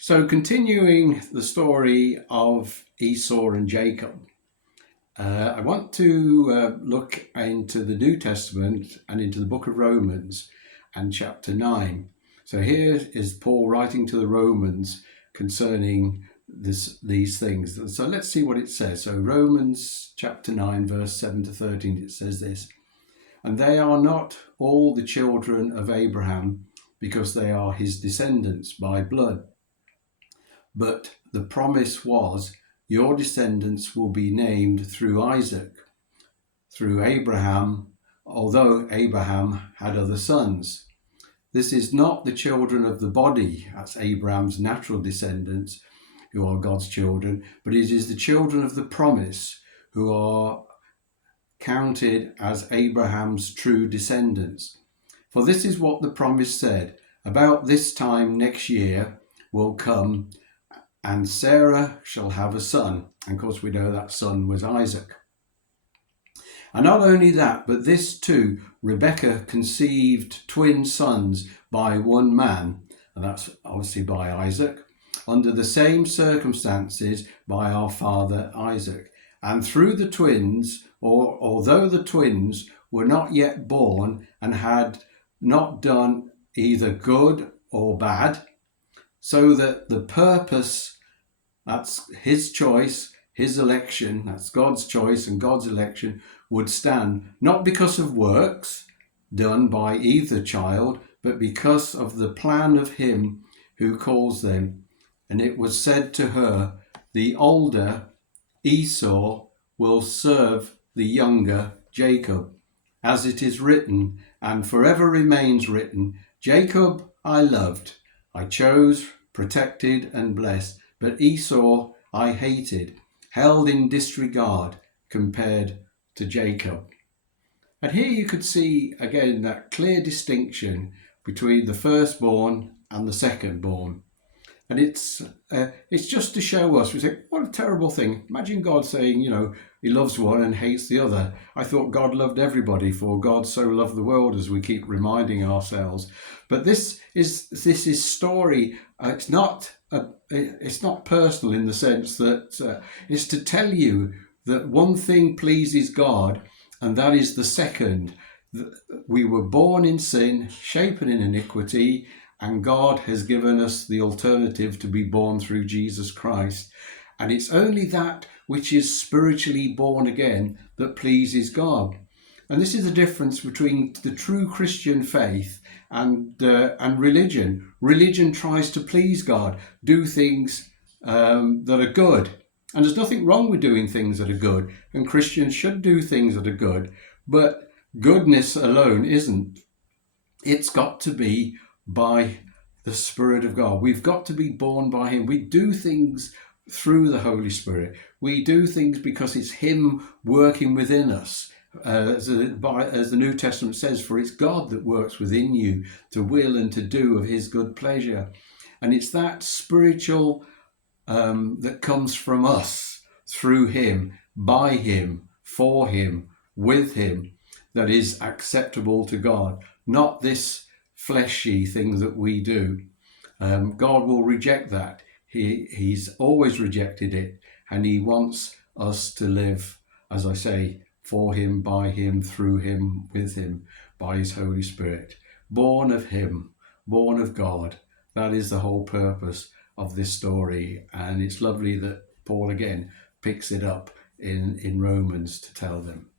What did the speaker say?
So continuing the story of Esau and Jacob, I want to look into the New Testament and into the book of Romans and chapter 9. So here is Paul writing to the Romans concerning these things. So let's see what it says. So Romans chapter 9 verse 7 to 13, it says this: "And they are not all the children of Abraham because they are his descendants by blood. But the promise was, your descendants will be named through Isaac, through Abraham, although Abraham had other sons. This is not the children of the body," that's Abraham's natural descendants, who are God's children, "but it is the children of the promise, who are counted as Abraham's true descendants. For this is what the promise said: about this time next year will come, and Sarah shall have a son." And of course we know that son was Isaac. "And not only that, but this too, Rebekah conceived twin sons by one man," and that's obviously by Isaac, "under the same circumstances by our father Isaac. And through the twins, or although the twins were not yet born and had not done either good or bad, so that the purpose," that's his choice, his election, that's God's choice and God's election, "would stand, not because of works done by either child, but because of the plan of him who calls them. And it was said to her, the older Esau will serve the younger Jacob. As it is written, and forever remains written, Jacob I loved, I chose, protected and blessed, but Esau I hated, held in disregard, compared to Jacob." And here you could see again that clear distinction between the firstborn and the secondborn. And it's just to show us, we think, what a terrible thing. Imagine God saying, he loves one and hates the other. I thought God loved everybody, for God so loved the world, as we keep reminding ourselves. But this is story. It's not personal in the sense that it's to tell you that one thing pleases God, and that is the second. We were born in sin, shapen in iniquity, and God has given us the alternative to be born through Jesus Christ. And it's only that which is spiritually born again that pleases God. And this is the difference between the true Christian faith and religion. Religion tries to please God, do things that are good. And there's nothing wrong with doing things that are good. And Christians should do things that are good. But goodness alone isn't. It's got to be by the Spirit of God. We've got to be born by him. We do things through the Holy Spirit. We do things because it's him working within us. As the New Testament says, for it's God that works within you to will and to do of his good pleasure. And it's that spiritual that comes from us, through him, by him, for him, with him, that is acceptable to God, not this fleshy thing that we do. God will reject that. He's always rejected it, and he wants us to live, as I say, for him, by him, through him, with him, by his Holy Spirit. Born of him, born of God. That is the whole purpose of this story, and it's lovely that Paul again picks it up in Romans to tell them.